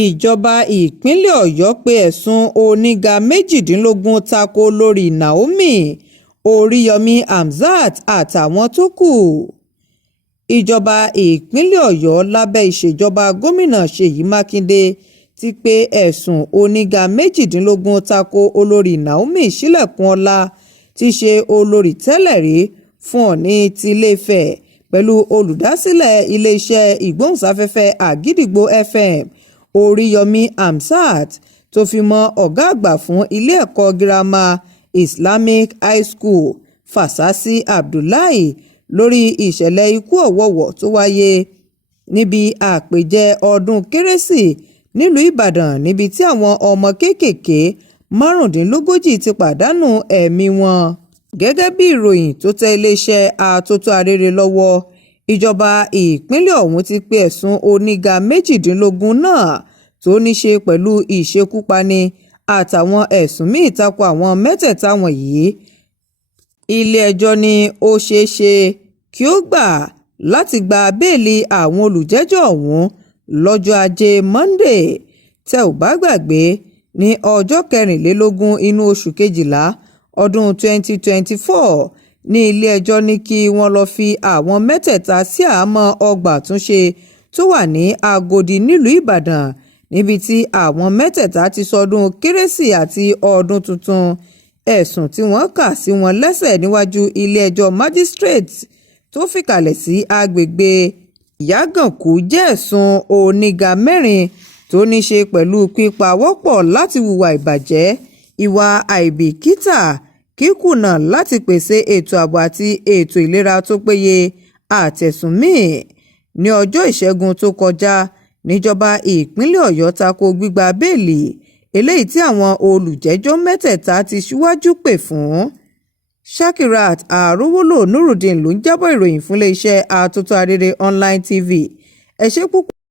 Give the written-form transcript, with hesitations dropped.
Ìjọba ìpínlẹ̀ Ọ̀yọ́ pe ẹ̀sùn oníga 18 tako Olori Naọmi, Oríyọmí Hamzat àtàwọn tó kù. Ìjọba ìpínlẹ̀ Ọ̀yọ́ lábẹ́ ìṣèjọba Gómìnà Ṣèyí Mákindé ti pe ẹ̀sùn oníga 18 tako Olori Naọmi Sílẹ̀kùnọlá tí í ṣe olórí tẹ́lẹ̀ rí fún Ọọ̀ni tìlé-Ifẹ̀ pẹ̀lú olùdásílẹ̀ iléeṣẹ́ ìgbóhùnsáfẹ́fẹ́ Àgídìgbo FM Oríyọmí Hamzat tó fi mọ́ ọ̀gá àgbà fún ilé ẹ̀kọ́ girama Islamic High School Fásásí Abdullahi lórí ìṣẹ̀lẹ̀ ikú ọ̀wọ̀ọ̀wọ̀ tó wáyé níbi àpèjẹ ọdún Kérésì nílùú Ìbàdàn níbi tí àwọn ọmọ kéékèèké 35 ti pàdánù ẹ̀mí wọn. Gẹ́gẹ́ bí ìròyìn tó tẹ iléeṣẹ́ atótó arére lọ́wọ́, ìjọba ìpínlẹ̀ ọ̀hún ti pe ẹ̀sùn oníga 18 náà tó ní ṣe pẹ̀lú ìṣekúpani àtàwọn ẹ̀sùn míì tako àwọn mẹ́tẹ̀ẹ̀ta wọ̀nyí. Ilé-ẹjọ́ ní ó ṣeé ṣe kí ó gbà láti gba béèlì àwọn olùjẹ́jọ́ ọ̀hún lọ́jọ́ Ajé Monday. Tẹ́ ò bá gbàgbé, ní ọjọ́ 24 inú oṣù Kejìlá ọdún 2024 ní ilé-ẹjọ́ ní kí wọ́n lọ́ọ́ fi àwọn mẹ́tẹ̀ẹ̀ta sí àhámọ́ ọgbà àtúnṣe tó wà ní Agodi nílùú Ìbàdàn níbi tí àwọn mẹ́tẹ̀ẹ̀ta ti sọdún Kérésì àti ọdún tuntun. Ẹ̀sùn tí wọ́n kà sí wọn lẹ́sẹ̀ níwájú ilé-ẹjọ́ májísírèètì tó fìkàlẹ̀ sí agbègbè Ìyágànkú jẹ́ ẹ̀sùn oníga 4 tó ní ṣe pẹ̀lú pípawọ́pọ̀ láti hùwà ìbàjẹ́, ìwà àìbìkítà, kíkùnà láti pèsè ètò ààbò àti ètò ìlera tó péye àtẹ̀sùn míì. Ní ọjọ́ Ìṣẹ́gun tó kọjá, níjọba ìpínlẹ̀ Ọ̀yọ́ tako gbígba béèlì eléyìí tí àwọn olùjẹ́jọ́ mẹ́tẹ̀ẹ̀ta ti ṣíwájú pè fún. Shakirat Arówólò Nurudeen ló ń jábọ̀ ìròyìn fún iléeṣẹ́ atótó arére online TV. Ẹ ṣé púpọ̀.